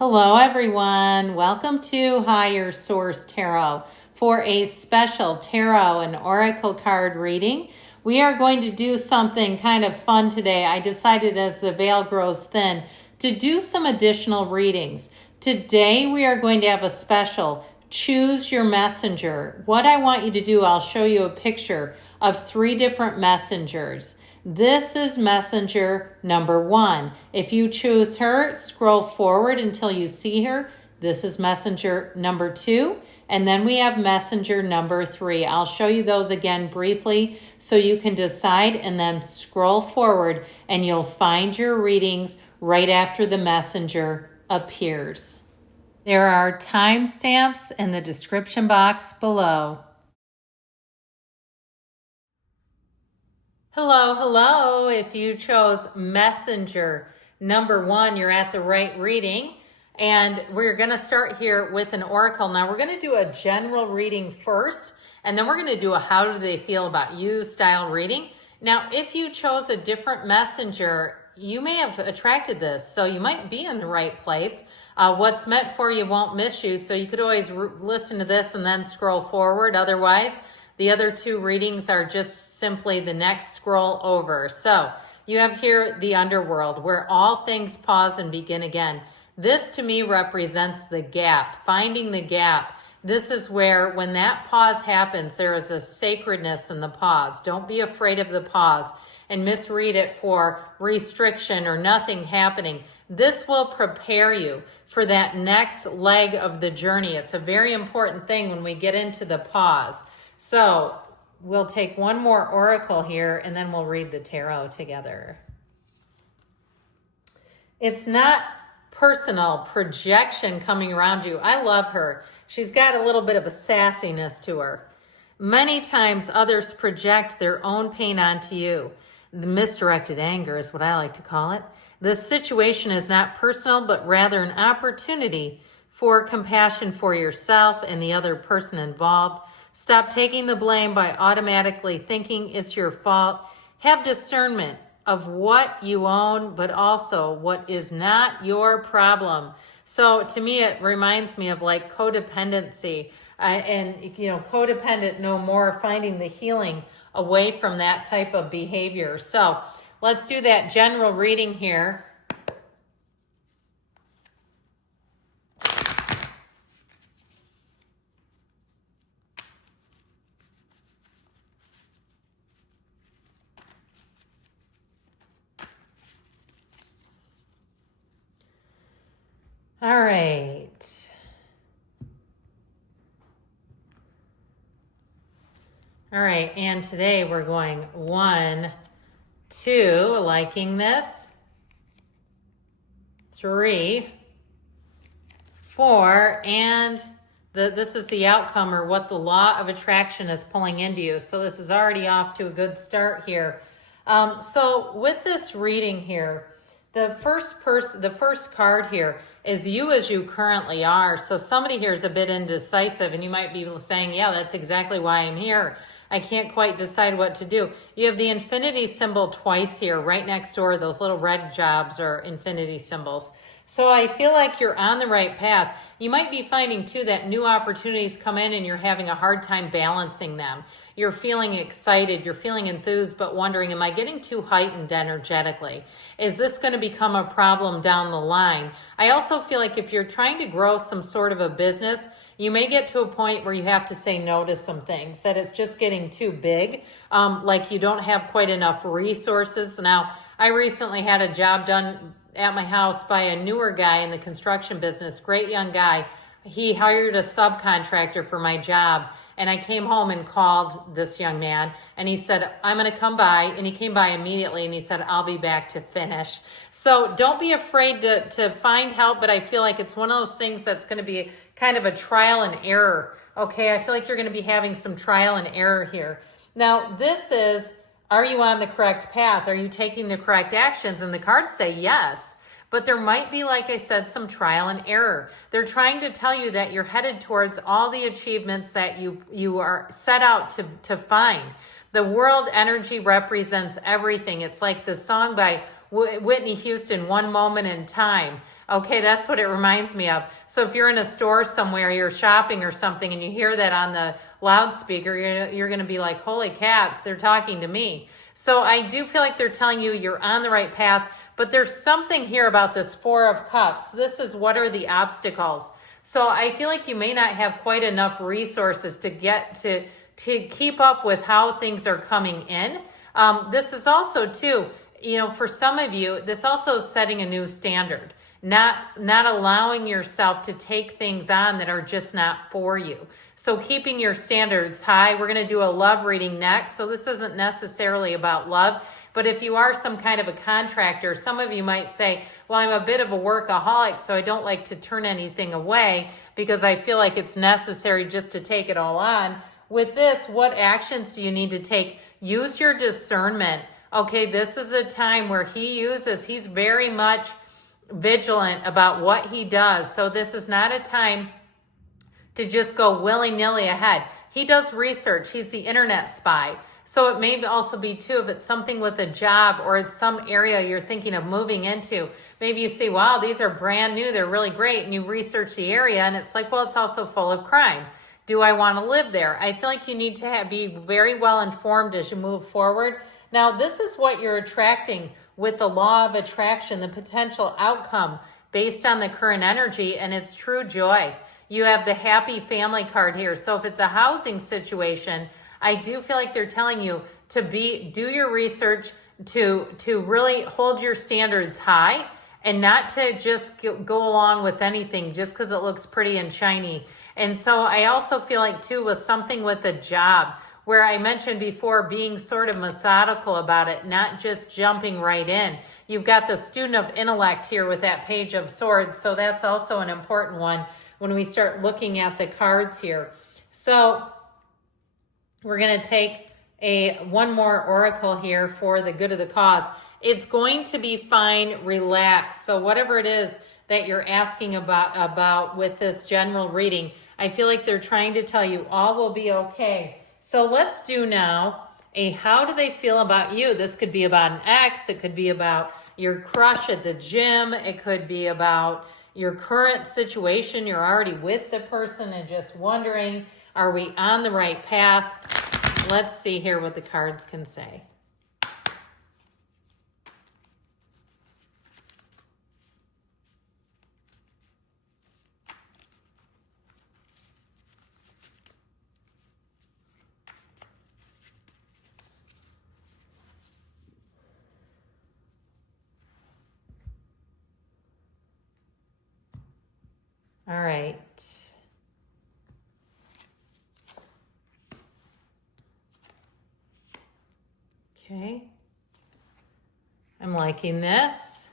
Hello, everyone. Welcome to Higher Source Tarot for a special tarot and oracle card reading. We are going to do something kind of fun today. I decided as the veil grows thin to do some additional readings. Today, we are going to have a special Choose Your Messenger. What I want you to do, I'll show you a picture of 3 different messengers. This is messenger number 1. If you choose her, scroll forward until you see her. This is messenger number 2. And then we have messenger number 3. I'll show you those again briefly so you can decide, and then scroll forward and you'll find your readings right after the messenger appears. There are timestamps in the description box below. Hello. If you chose messenger number 1, you're at the right reading. And we're going to start here with an oracle. Now, we're going to do a general reading first, and then we're going to do a how do they feel about you style reading. Now, if you chose a different messenger, you may have attracted this, so you might be in the right place. What's meant for you won't miss you, so you could always listen to this and then scroll forward. Otherwise, the other 2 readings are just simply the next scroll over. So you have here the underworld, where all things pause and begin again. This to me represents the gap, finding the gap. This is where when that pause happens, there is a sacredness in the pause. Don't be afraid of the pause and misread it for restriction or nothing happening. This will prepare you for that next leg of the journey. It's a very important thing when we get into the pause. So we'll take one more oracle here and then we'll read the tarot together. It's not personal projection coming around you. I love her. She's got a little bit of a sassiness to her. Many times others project their own pain onto you. The misdirected anger is what I like to call it. This situation is not personal, but rather an opportunity for compassion for yourself and the other person involved. Stop taking the blame by automatically thinking it's your fault. Have discernment of what you own, but also what is not your problem. So to me, it reminds me of like codependency. Codependent no more, finding the healing away from that type of behavior. So let's do that general reading here. All right. All right, and today we're going 1, 2, liking this, 3, 4, and this is the outcome, or what the law of attraction is pulling into you. So this is already off to a good start here. So with this reading here, the first card here is you as you currently are. So somebody here is a bit indecisive, and you might be saying, yeah, that's exactly why I'm here. I can't quite decide what to do. You have the infinity symbol twice here, right next door. Those little red jobs are infinity symbols. So I feel like you're on the right path. You might be finding too that new opportunities come in and you're having a hard time balancing them. You're feeling excited, you're feeling enthused, but wondering, am I getting too heightened energetically? Is this going to become a problem down the line? I also feel like if you're trying to grow some sort of a business, you may get to a point where you have to say no to some things, that it's just getting too big, like you don't have quite enough resources. Now, I recently had a job done at my house by a newer guy in the construction business, great young guy. He hired a subcontractor for my job, and I came home and called this young man, and he said, I'm going to come by, and he came by immediately, and he said, I'll be back to finish. So don't be afraid to find help, but I feel like it's one of those things that's going to be kind of a trial and error. Okay, I feel like you're going to be having some trial and error here. Now, this is, are you on the correct path? Are you taking the correct actions? And the cards say yes. But there might be, like I said, some trial and error. They're trying to tell you that you're headed towards all the achievements that you are set out to find. The world energy represents everything. It's like the song by Whitney Houston, One Moment in Time. Okay, that's what it reminds me of. So if you're in a store somewhere, you're shopping or something, and you hear that on the loudspeaker, you're going to be like, holy cats, they're talking to me. So I do feel like they're telling you you're on the right path, but there's something here about this Four of Cups. This is what are the obstacles. So I feel like you may not have quite enough resources to get to keep up with how things are coming in. This is also too, for some of you, this also is setting a new standard. Not allowing yourself to take things on that are just not for you. So keeping your standards high. We're going to do a love reading next. So this isn't necessarily about love, but if you are some kind of a contractor, some of you might say, well, I'm a bit of a workaholic, so I don't like to turn anything away because I feel like it's necessary just to take it all on. With this, what actions do you need to take? Use your discernment. Okay, this is a time where he's very much vigilant about what he does. So this is not a time to just go willy-nilly ahead. He does research. He's the internet spy. So it may also be too, if it's something with a job or it's some area you're thinking of moving into. Maybe you see, wow, these are brand new. They're really great. And you research the area and it's like, well, it's also full of crime. Do I want to live there? I feel like you need to be very well informed as you move forward. Now, this is what you're attracting with the law of attraction, the potential outcome based on the current energy, and it's true joy. You have the happy family card here. So if it's a housing situation, I do feel like they're telling you to do your research, to really hold your standards high and not to just go along with anything just because it looks pretty and shiny. And so I also feel like too with something with a job, where I mentioned before being sort of methodical about it, not just jumping right in. You've got the student of intellect here with that Page of Swords, so that's also an important one when we start looking at the cards here. So we're going to take one more oracle here for the good of the cause. It's going to be fine, relax. So whatever it is that you're asking about with this general reading, I feel like they're trying to tell you all will be okay. So let's do now a how do they feel about you? This could be about an ex. It could be about your crush at the gym. It could be about your current situation. You're already with the person and just wondering, are we on the right path? Let's see here what the cards can say. All right. Okay. I'm liking this.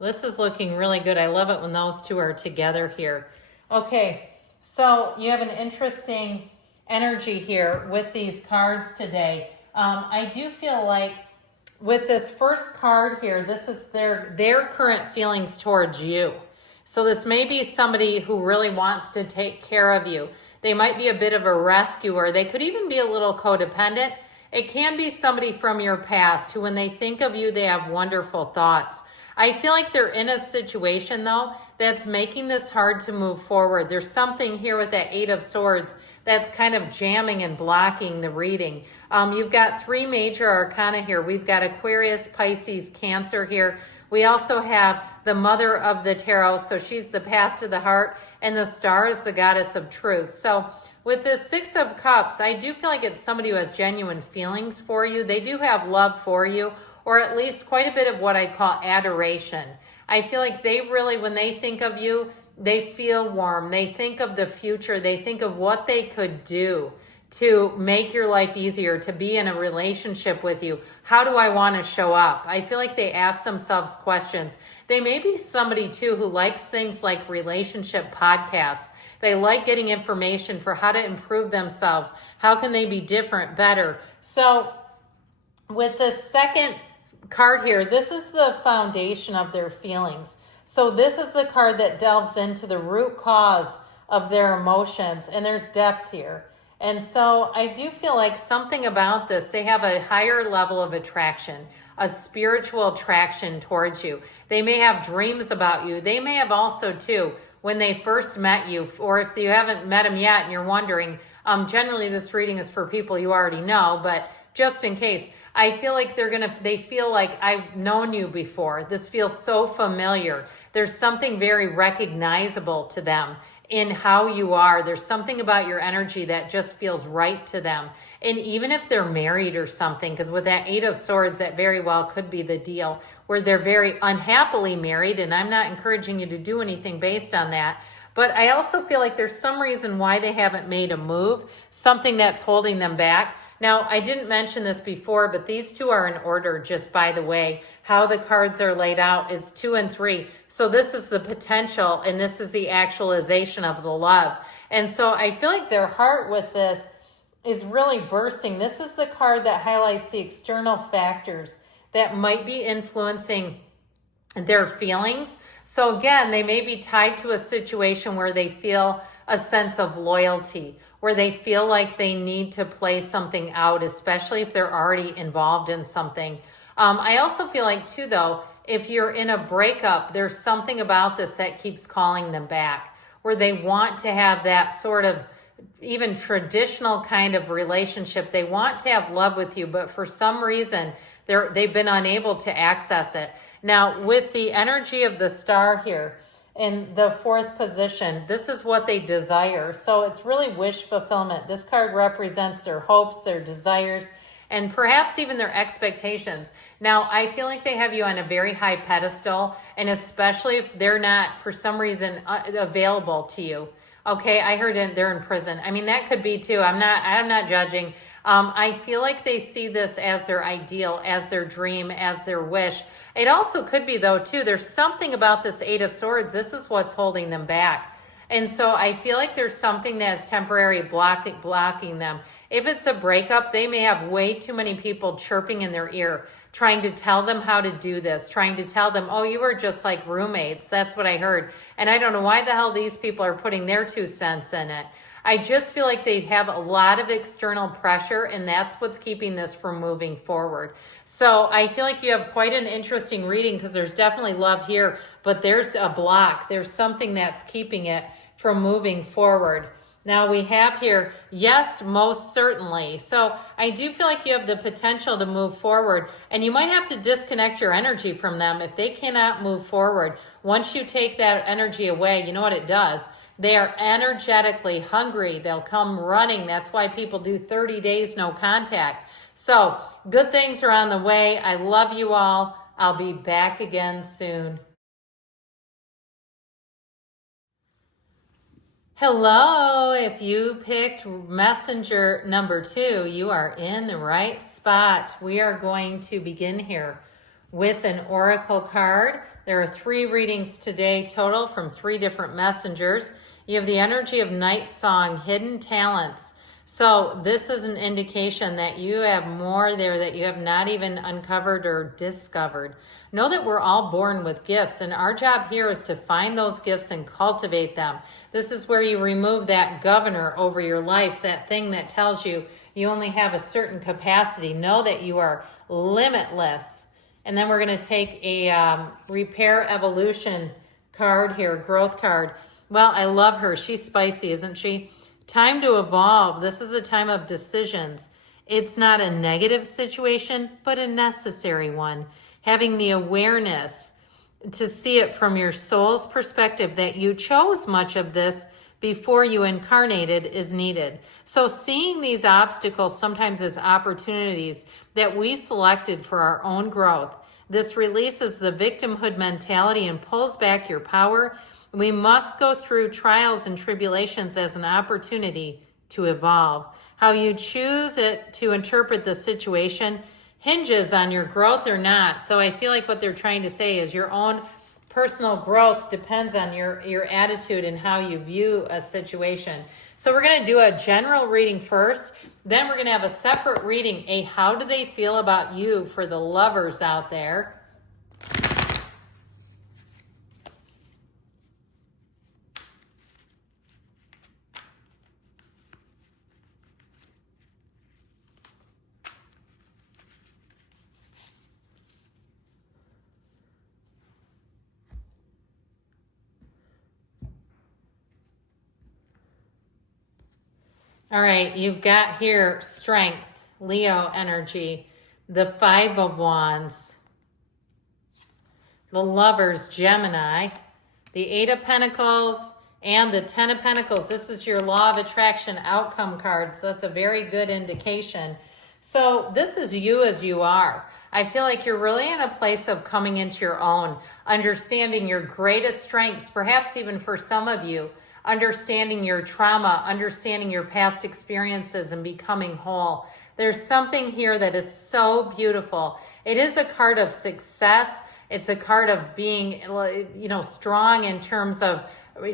This is looking really good. I love it when those two are together here. Okay, so you have an interesting energy here with these cards today. I do feel like with this first card here, this is their current feelings towards you. So this may be somebody who really wants to take care of you. They might be a bit of a rescuer. They could even be a little codependent. It can be somebody from your past who, when they think of you, they have wonderful thoughts. I feel like they're in a situation, though, that's making this hard to move forward. There's something here with that Eight of Swords that's kind of jamming and blocking the reading. You've got three major arcana here. We've got Aquarius, Pisces, Cancer here. We also have the Mother of the Tarot, so she's the path to the heart, and the Star is the goddess of truth. So with this Six of Cups, I do feel like it's somebody who has genuine feelings for you. They do have love for you, or at least quite a bit of what I call adoration. I feel like they really, when they think of you, they feel warm. They think of the future. They think of what they could do to make your life easier, to be in a relationship with you. How do I want to show up? I feel like they ask themselves questions. They may be somebody too who likes things like relationship podcasts. They like getting information for how to improve themselves. How can they be different, better? So with the second card here, this is the foundation of their feelings. So this is the card that delves into the root cause of their emotions, and there's depth here. And so I do feel like something about this, they have a higher level of attraction, a spiritual attraction towards you. They may have dreams about you. They may have also too, when they first met you, or if you haven't met them yet and you're wondering, generally this reading is for people you already know, but just in case, I feel like they feel like I've known you before. This feels so familiar. There's something very recognizable to them in how you are. There's something about your energy that just feels right to them. And even if they're married or something, because with that Eight of Swords, that very well could be the deal, where they're very unhappily married, and I'm not encouraging you to do anything based on that. But I also feel like there's some reason why they haven't made a move, something that's holding them back. Now, I didn't mention this before, but these two are in order, just by the way. How the cards are laid out is 2 and 3. So this is the potential, and this is the actualization of the love. And so I feel like their heart with this is really bursting. This is the card that highlights the external factors that might be influencing their feelings. So again, they may be tied to a situation where they feel a sense of loyalty, where they feel like they need to play something out, especially if they're already involved in something. I also feel like too, though, if you're in a breakup, there's something about this that keeps calling them back, where they want to have that sort of even traditional kind of relationship. They want to have love with you, but for some reason, they've been unable to access it. Now, with the energy of the star here in the 4th position, this is what they desire. So it's really wish fulfillment. This card represents their hopes, their desires, and perhaps even their expectations. Now, I feel like they have you on a very high pedestal, and especially if they're not, for some reason, available to you. Okay, I heard they're in prison. I mean, that could be too. I'm not judging. I feel like they see this as their ideal, as their dream, as their wish. It also could be, though, too, there's something about this Eight of Swords. This is what's holding them back. And so I feel like there's something that's temporary blocking them. If it's a breakup, they may have way too many people chirping in their ear, trying to tell them how to do this, trying to tell them, oh, you were just like roommates. That's what I heard. And I don't know why the hell these people are putting their 2 cents in it. I just feel like they have a lot of external pressure, and that's what's keeping this from moving forward. So I feel like you have quite an interesting reading, because there's definitely love here, but there's a block. There's something that's keeping it from moving forward. Now we have here, yes, most certainly. So I do feel like you have the potential to move forward, and you might have to disconnect your energy from them if they cannot move forward. Once you take that energy away, you know what it does? They are energetically hungry. They'll come running. That's why people do 30 days no contact. So good things are on the way. I love you all. I'll be back again soon. Hello, if you picked messenger number 2, you are in the right spot. We are going to begin here with an oracle card. There are 3 readings today total from 3 different messengers. You have the energy of Night Song, hidden talents. So this is an indication that you have more there that you have not even uncovered or discovered. Know that we're all born with gifts, and our job here is to find those gifts and cultivate them. This is where you remove that governor over your life, that thing that tells you you only have a certain capacity. Know that you are limitless. And then we're going to take a repair evolution card here, growth card. Well, I love her. She's spicy, isn't she? Time to evolve. This is a time of decisions. It's not a negative situation, but a necessary one. Having the awareness to see it from your soul's perspective that you chose much of this before you incarnated is needed. So seeing these obstacles sometimes as opportunities that we selected for our own growth. This releases the victimhood mentality and pulls back your power. We must go through trials and tribulations as an opportunity to evolve. How you choose it to interpret the situation hinges on your growth or not. So I feel like what they're trying to say is your own personal growth depends on your attitude and how you view a situation. So we're going to do a general reading first. Then we're going to have a separate reading, a how do they feel about you for the lovers out there. All right, you've got here strength, Leo energy, the Five of Wands, the Lovers, Gemini, the Eight of Pentacles, and the Ten of Pentacles. This is your Law of Attraction outcome card, so that's a very good indication. So this is you as you are. I feel like you're really in a place of coming into your own, understanding your greatest strengths, perhaps even for some of you, understanding your trauma, understanding your past experiences and becoming whole. There's something here that is so beautiful. It is a card of success. It's a card of being, strong in terms of,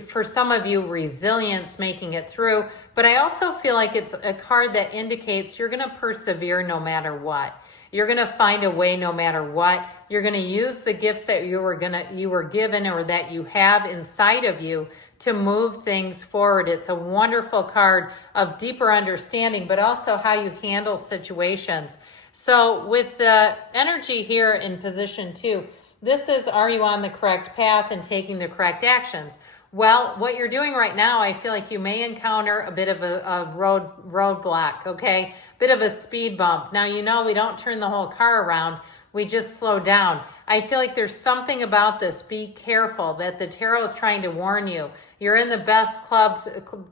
for some of you, resilience, making it through. But I also feel like it's a card that indicates you're going to persevere no matter what. You're going to find a way no matter what. You're going to use the gifts that you were given or that you have inside of you to move things forward. It's a wonderful card of deeper understanding, but also how you handle situations. So with the energy here in position 2, this is, are you on the correct path and taking the correct actions? Well, what you're doing right now, I feel like you may encounter a bit of a roadblock, okay? Bit of a speed bump. Now, we don't turn the whole car around. We just slow down. I feel like there's something about this. Be careful that the tarot is trying to warn you. You're in the best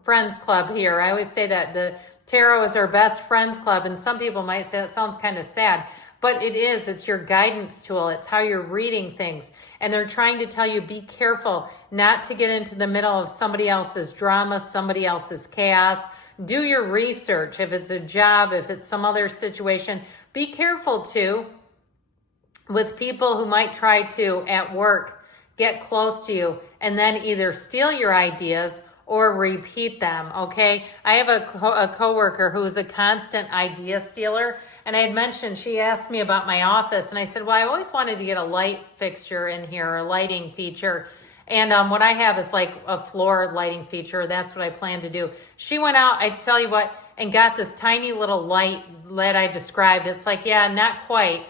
friends club here. I always say that the tarot is our best friends club, and some people might say that sounds kind of sad. But it is. It's your guidance tool. It's how you're reading things. And they're trying to tell you, be careful not to get into the middle of somebody else's drama, somebody else's chaos. Do your research. If it's a job, if it's some other situation, be careful too with people who might try to, at work, get close to you and then either steal your ideas or repeat them, okay? I have a coworker who is a constant idea stealer, and I had mentioned, she asked me about my office, and I said, well, I always wanted to get a light fixture in here, a lighting feature, and what I have is like a floor lighting feature. That's what I plan to do. She went out, I tell you what, and got this tiny little light that I described. It's like, yeah, not quite.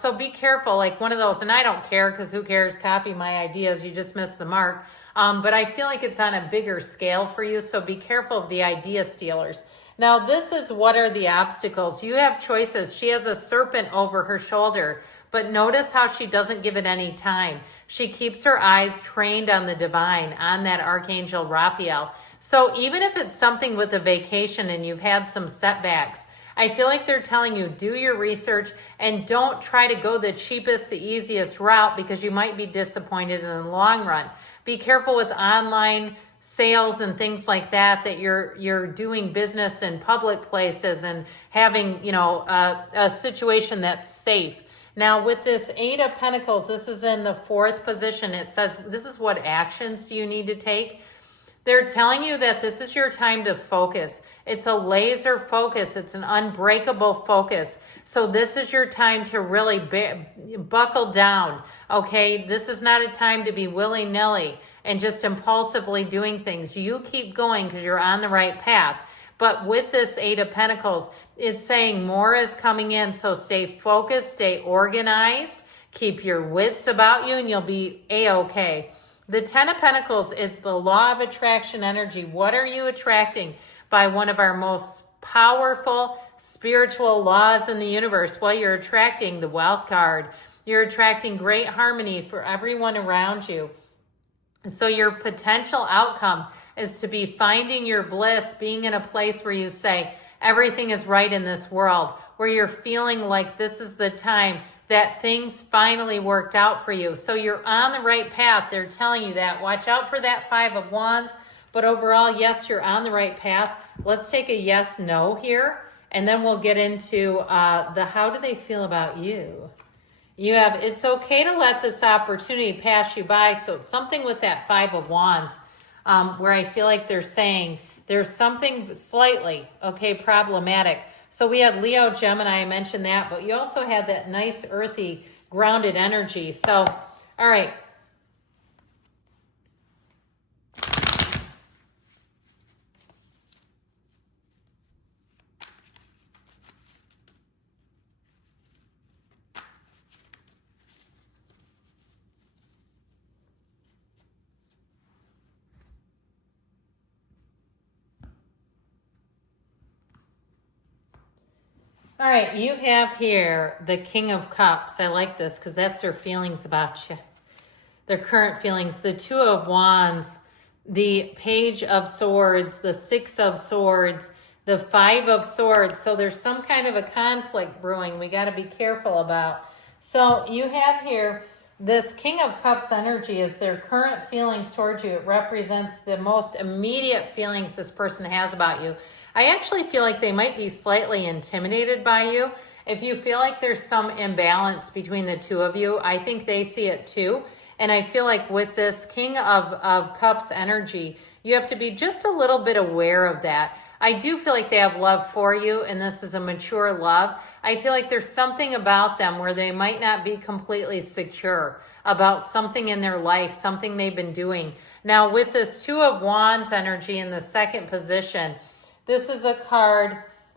So be careful, like one of those, and I don't care because who cares, copy my ideas, you just missed the mark. But I feel like it's on a bigger scale for you, so be careful of the idea stealers. Now, this is what are the obstacles. You have choices. She has a serpent over her shoulder, but notice how she doesn't give it any time. She keeps her eyes trained on the divine, on that Archangel Raphael. So even if it's something with a vacation and you've had some setbacks, I feel like they're telling you, do your research and don't try to go the cheapest, the easiest route because you might be disappointed in the long run. Be careful with online sales and things like that, that you're doing business in public places and having, a situation that's safe. Now with this Eight of Pentacles, this is in the 4th position. It says, this is what actions do you need to take? They're telling you that this is your time to focus. It's a laser focus. It's an unbreakable focus. So this is your time to really buckle down, okay? This is not a time to be willy-nilly and just impulsively doing things. You keep going because you're on the right path. But with this Eight of Pentacles, it's saying more is coming in. So stay focused, stay organized, keep your wits about you, and you'll be A-okay. The Ten of Pentacles is the law of attraction energy. What are you attracting by one of our most powerful spiritual laws in the universe? Well, you're attracting the wealth card. You're attracting great harmony for everyone around you. So your potential outcome is to be finding your bliss, being in a place where you say, everything is right in this world, where you're feeling like this is the time that things finally worked out for you. So you're on the right path. They're telling you that. Watch out for that Five of Wands. But overall, yes, you're on the right path. Let's take a yes, no here. And then we'll get into the how do they feel about you. It's okay to let this opportunity pass you by. So it's something with that Five of Wands where I feel like they're saying there's something slightly, problematic. So we had Leo, Gemini, I mentioned that, but you also had that nice earthy, grounded energy. So, all right. All right, you have here the King of Cups. I like this because that's their feelings about you, their current feelings. The Two of Wands, the Page of Swords, the Six of Swords, the Five of Swords. So there's some kind of a conflict brewing we got to be careful about. So you have here this King of Cups energy is their current feelings towards you. It represents the most immediate feelings this person has about you. I actually feel like they might be slightly intimidated by you. If you feel like there's some imbalance between the two of you, I think they see it too. And I feel like with this King of Cups energy, you have to be just a little bit aware of that. I do feel like they have love for you, and this is a mature love. I feel like there's something about them where they might not be completely secure about something in their life, something they've been doing. Now, with this Two of Wands energy in the second position, this is a card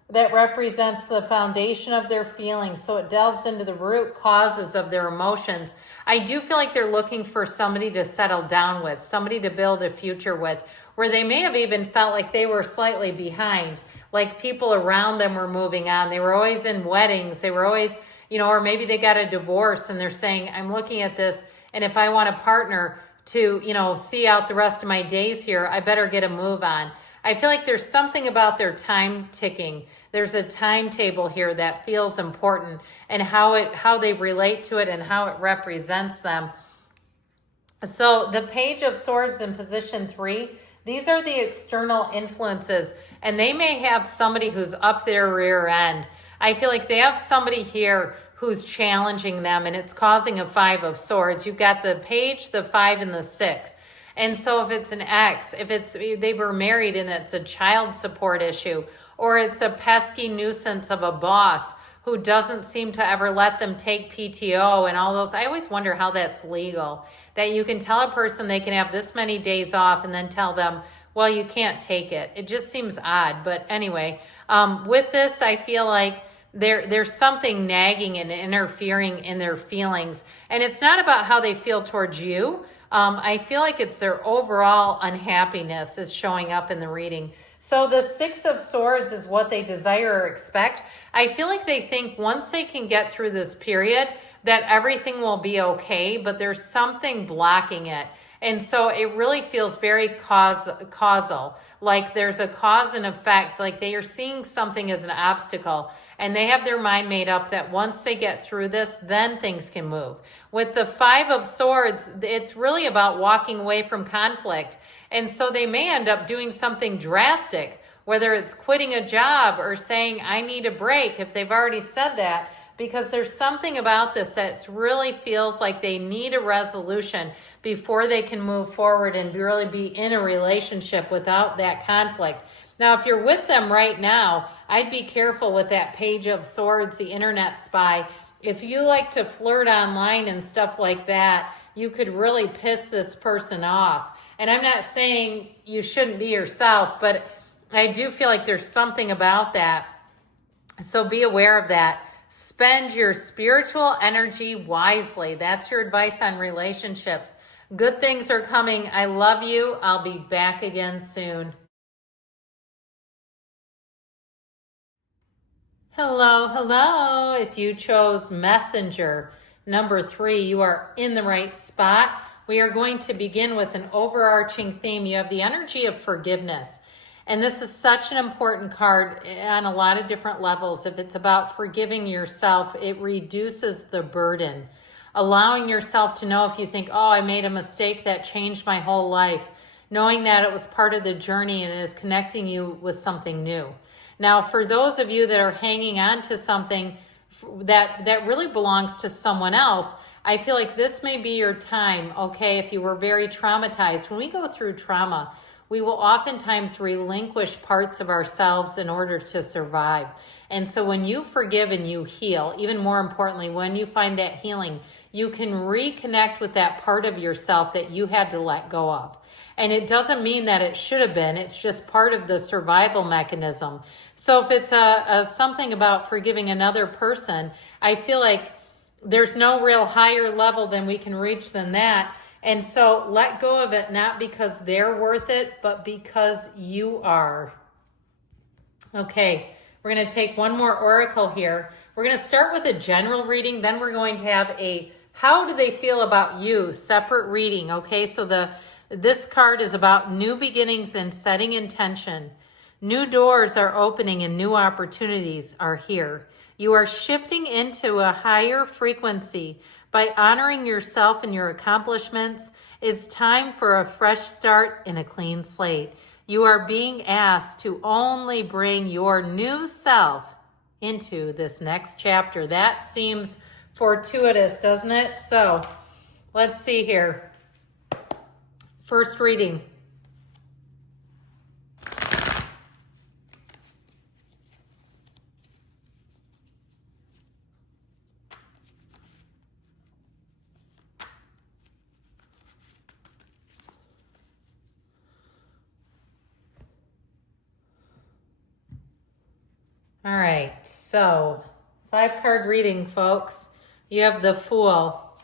that represents the foundation of their feelings. So it delves into the root causes of their emotions. I do feel like they're looking for somebody to settle down with, somebody to build a future with, where they may have even felt like they were slightly behind, like people around them were moving on. They were always in weddings. They were always, or maybe they got a divorce and they're saying, I'm looking at this, and if I want a partner to, see out the rest of my days here, I better get a move on. I feel like there's something about their time ticking. There's a timetable here that feels important, and how they relate to it and how it represents them. So the Page of Swords in position 3, these are the external influences, and they may have somebody who's up their rear end. I feel like they have somebody here who's challenging them, and it's causing a Five of Swords. You've got the Page, the 5, and the 6. And so if it's an ex, if they were married and it's a child support issue, or it's a pesky nuisance of a boss who doesn't seem to ever let them take PTO and all those, I always wonder how that's legal. That you can tell a person they can have this many days off and then tell them, well, you can't take it. It just seems odd. But anyway, with this, I feel like there's something nagging and interfering in their feelings. And it's not about how they feel towards you. I feel like it's their overall unhappiness is showing up in the reading. So the Six of Swords is what they desire or expect. I feel like they think once they can get through this period that everything will be okay, but there's something blocking it. And so it really feels very causal, like there's a cause and effect, like they are seeing something as an obstacle, and they have their mind made up that once they get through this, then things can move. With the Five of Swords, it's really about walking away from conflict. And so they may end up doing something drastic, whether it's quitting a job or saying, I need a break, if they've already said that, because there's something about this that really feels like they need a resolution before they can move forward and really be in a relationship without that conflict. Now, if you're with them right now, I'd be careful with that Page of Swords, the internet spy. If you like to flirt online and stuff like that, you could really piss this person off. And I'm not saying you shouldn't be yourself, but I do feel like there's something about that. So be aware of that. Spend your spiritual energy wisely. That's your advice on relationships. Good things are coming. I love you. I'll be back again soon. Hello. If you chose Messenger, number 3, you are in the right spot. We are going to begin with an overarching theme. You have the energy of forgiveness. And this is such an important card on a lot of different levels. If it's about forgiving yourself, it reduces the burden. Allowing yourself to know if you think, oh, I made a mistake that changed my whole life. Knowing that it was part of the journey and it is connecting you with something new. Now, for those of you that are hanging on to something that really belongs to someone else, I feel like this may be your time, okay? If you were very traumatized. When we go through trauma, we will oftentimes relinquish parts of ourselves in order to survive. And so when you forgive and you heal, even more importantly, when you find that healing, you can reconnect with that part of yourself that you had to let go of. And it doesn't mean that it should have been. It's just part of the survival mechanism. So if it's something about forgiving another person, I feel like there's no real higher level than we can reach than that. And so let go of it, not because they're worth it, but because you are. Okay, We're going to take one more oracle here. We're going to start with a general reading. Then we're going to have a how do they feel about you separate reading. Okay, so this card is about new beginnings and setting intention. New doors are opening and new opportunities are here. You are shifting into a higher frequency by honoring yourself and your accomplishments. It's time for a fresh start and a clean slate. You are being asked to only bring your new self into this next chapter. That seems fortuitous, doesn't it? So let's see here. First reading. All right, so 5-card reading, folks. You have the Fool,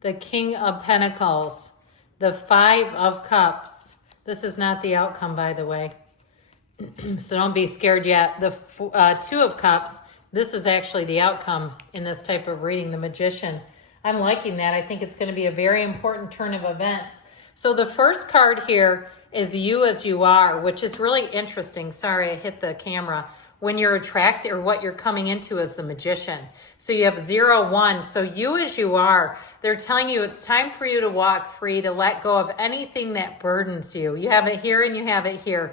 the King of Pentacles, the 5 of Cups. This is not the outcome, by the way, so don't be scared yet. The 2 of Cups, this is actually the outcome in this type of reading, the Magician. I'm liking that. I think it's going to be a very important turn of events. So the first card here is You As You Are, which is really interesting. Sorry, I hit the camera. When you're attracted, or what you're coming into as the Magician. So you have 0, 1. So you as you are, they're telling you it's time for you to walk free, to let go of anything that burdens you. You have it here and you have it here.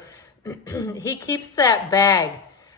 He keeps that bag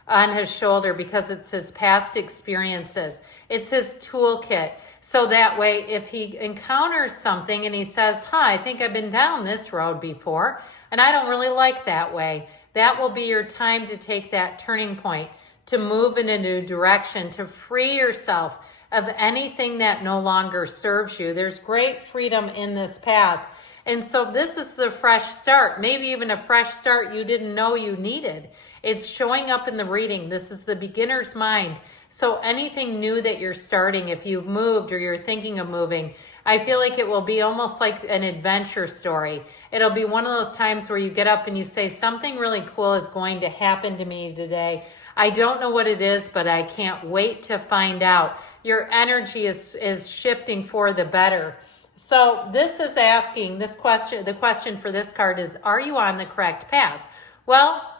on his shoulder because it's his past experiences. It's his toolkit. So that way, if he encounters something and he says, I think I've been down this road before, and I don't really like that way, that will be your time to take that turning point, to move in a new direction, to free yourself of anything that no longer serves you. There's great freedom in this path. And so this is the fresh start, maybe even a fresh start you didn't know you needed. It's showing up in the reading. This is the beginner's mind. So anything new that you're starting, if you've moved or you're thinking of moving, I feel like it will be almost like an adventure story. It'll be one of those times where you get up and you say, something really cool is going to happen to me today. I don't know what it is, but I can't wait to find out. Your energy is shifting for the better. So this is asking this question, the question for this card is, are you on the correct path? Well,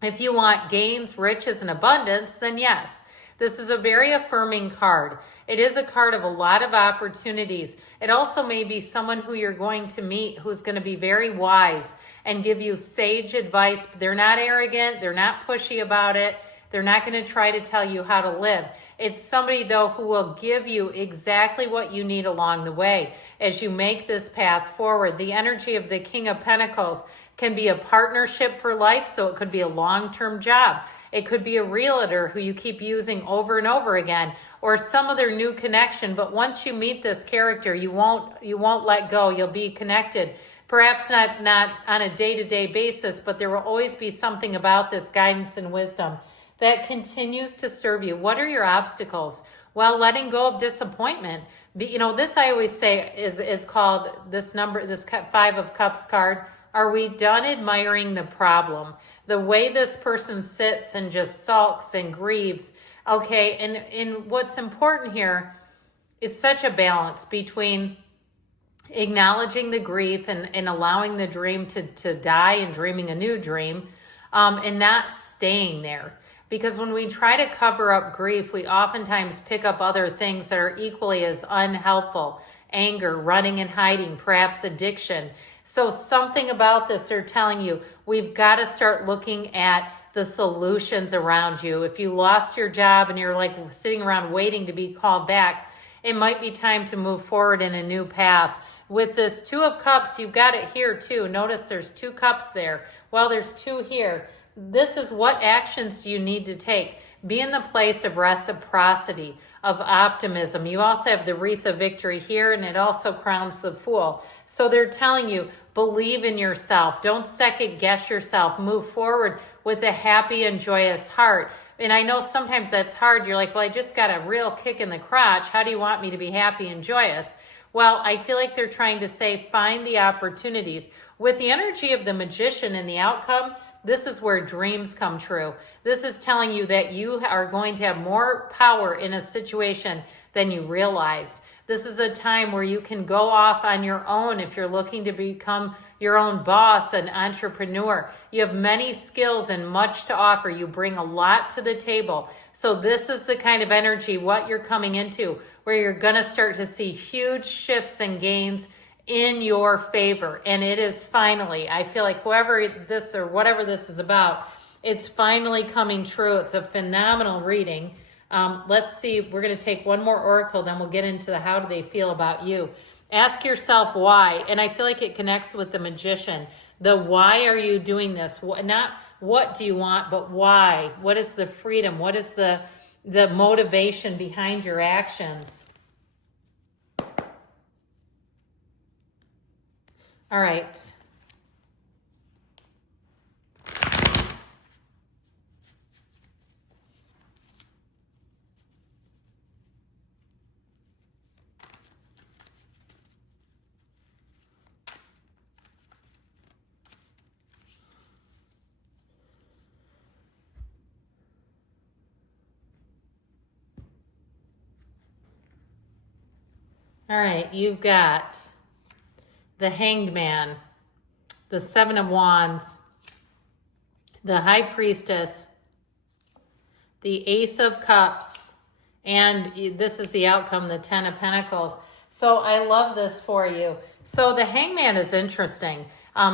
if you want gains, riches, and abundance, then yes. This is a very affirming card. It is a card of a lot of opportunities. It also may be someone who you're going to meet who's going to be very wise and give you sage advice. They're not arrogant. They're not pushy about it. They're not going to try to tell you how to live. It's somebody, though, who will give you exactly what you need along the way as you make this path forward. The energy of the King of Pentacles can be a partnership for life, so it could be a long-term job. It could be a realtor who you keep using over and over again, or some other new connection. But once you meet this character, you won't let go. You'll be connected. Perhaps not on a day-to-day basis, but there will always be something about this guidance and wisdom that continues to serve you. What are your obstacles? Well, letting go of disappointment. This I always say is called this 5 of Cups card. Are we done admiring the problem? The way this person sits and just sulks and grieves. Okay, and what's important here is such a balance between acknowledging the grief and allowing the dream to die and dreaming a new dream, and not staying there. Because when we try to cover up grief, we oftentimes pick up other things that are equally as unhelpful. Anger, running and hiding, perhaps addiction. So something about this, they're telling you, we've got to start looking at the solutions around you. If you lost your job and you're like sitting around waiting to be called back, it might be time to move forward in a new path. With this 2 of Cups, you've got it here too. Notice there's 2 cups there. Well, there's 2 here. This is what actions do you need to take? Be in the place of reciprocity, of optimism. You also have the wreath of victory here, and it also crowns the Fool. So they're telling you, believe in yourself. Don't second guess yourself. Move forward with a happy and joyous heart. And I know sometimes that's hard. You're like, well, I just got a real kick in the crotch. How do you want me to be happy and joyous? Well, I feel like they're trying to say, find the opportunities. With the energy of the Magician and the outcome, this is where dreams come true. This is telling you that you are going to have more power in a situation than you realized. This is a time where you can go off on your own if you're looking to become your own boss, an entrepreneur. You have many skills and much to offer. You bring a lot to the table. So this is the kind of energy, what you're coming into, where you're going to start to see huge shifts and gains in your favor. And it is finally, I feel like whoever this or whatever this is about, it's finally coming true. It's a phenomenal reading. Let's see, we're going to take one more oracle, then we'll get into the how do they feel about you. Ask yourself why, and I feel like it connects with the magician. The why are you doing this? Not what do you want, but why? What is the freedom? What is the motivation behind your actions? All right. All right, you've got the Hanged Man, the Seven of Wands, the High Priestess, the Ace of Cups, and this is the outcome, the Ten of Pentacles. So I love this for you. So the Hangman is interesting.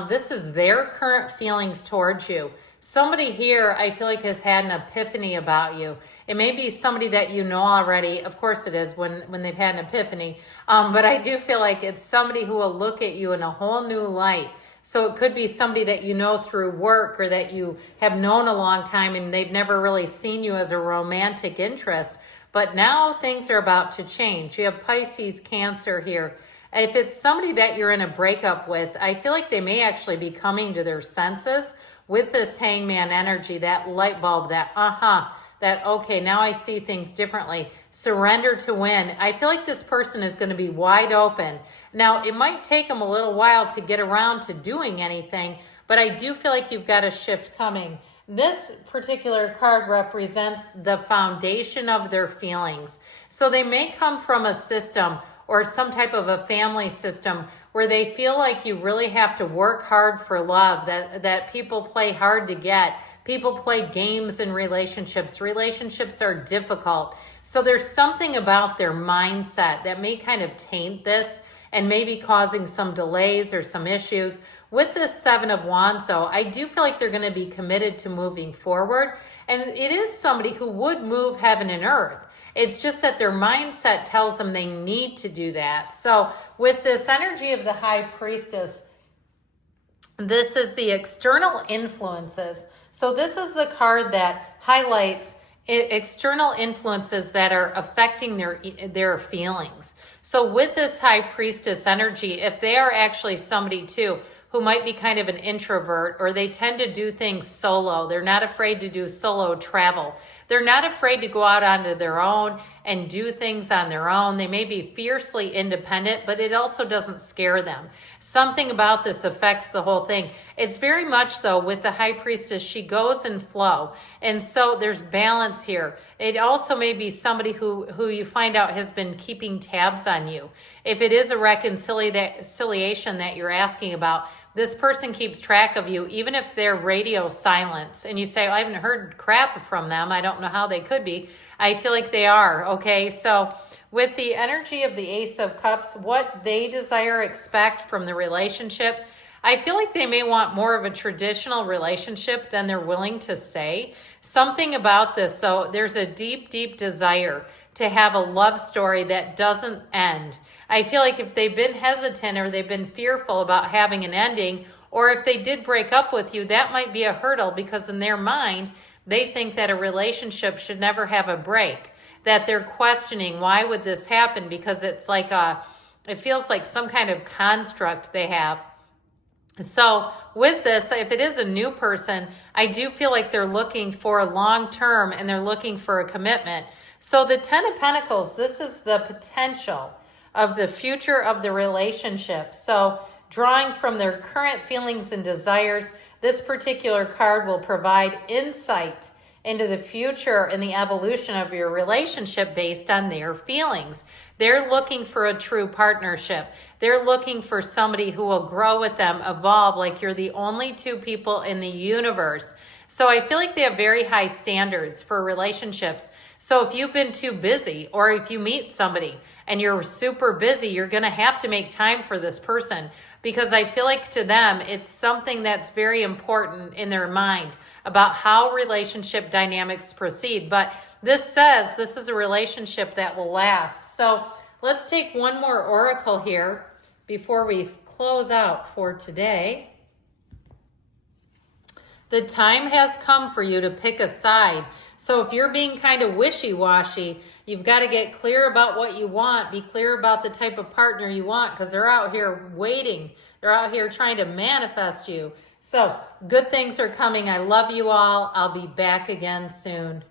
This is their current feelings towards you. Somebody here, I feel like, has had an epiphany about you. It may be somebody that you know already. Of course it is when they've had an epiphany. But I do feel like it's somebody who will look at you in a whole new light. So it could be somebody that you know through work or that you have known a long time and they've never really seen you as a romantic interest. But now things are about to change. You have Pisces, Cancer here. If it's somebody that you're in a breakup with, I feel like they may actually be coming to their senses with this Hangman energy, that light bulb, that that okay, now I see things differently. Surrender to win. I feel like this person is going to be wide open. Now, it might take them a little while to get around to doing anything, but I do feel like you've got a shift coming. This particular card represents the foundation of their feelings. So they may come from a system or some type of a family system where they feel like you really have to work hard for love, that people play hard to get. People play games in relationships. Relationships are difficult. So there's something about their mindset that may kind of taint this and maybe causing some delays or some issues. With this Seven of Wands, though, I do feel like they're going to be committed to moving forward. And it is somebody who would move heaven and earth. It's just that their mindset tells them they need to do that. So with this energy of the High Priestess, this is the external influences. So this is the card that highlights external influences that are affecting their feelings. So with this High Priestess energy, if they are actually somebody too who might be kind of an introvert, or they tend to do things solo, they're not afraid to do solo travel. They're not afraid to go out onto their own and do things on their own. They may be fiercely independent, but it also doesn't scare them. Something about this affects the whole thing. It's very much, though, with the High Priestess, she goes in flow. And so there's balance here. It also may be somebody who you find out has been keeping tabs on you. If it is a reconciliation that you're asking about, this person keeps track of you, even if they're radio silence. And you say, I haven't heard crap from them. I don't know how they could be. I feel like they are, okay? So with the energy of the Ace of Cups, what they desire, expect from the relationship, I feel like they may want more of a traditional relationship than they're willing to say. Something about this, so there's a deep, deep desire to have a love story that doesn't end. I feel like if they've been hesitant or they've been fearful about having an ending, or if they did break up with you, that might be a hurdle because in their mind, they think that a relationship should never have a break, that they're questioning, why would this happen? Because it's like it feels like some kind of construct they have. So with this, if it is a new person, I do feel like they're looking for a long term and they're looking for a commitment. So the Ten of Pentacles, this is the potential of the future of the relationship. So drawing from their current feelings and desires, this particular card will provide insight into the future and the evolution of your relationship based on their feelings. They're looking for a true partnership. They're looking for somebody who will grow with them, evolve, like you're the only two people in the universe. So I feel like they have very high standards for relationships. So if you've been too busy, or if you meet somebody and you're super busy, you're going to have to make time for this person, because I feel like to them, it's something that's very important in their mind about how relationship dynamics proceed. But this says this is a relationship that will last. So let's take one more oracle here before we close out for today. The time has come for you to pick a side. So if you're being kind of wishy-washy, you've got to get clear about what you want. Be clear about the type of partner you want, because they're out here waiting. They're out here trying to manifest you. So good things are coming. I love you all. I'll be back again soon.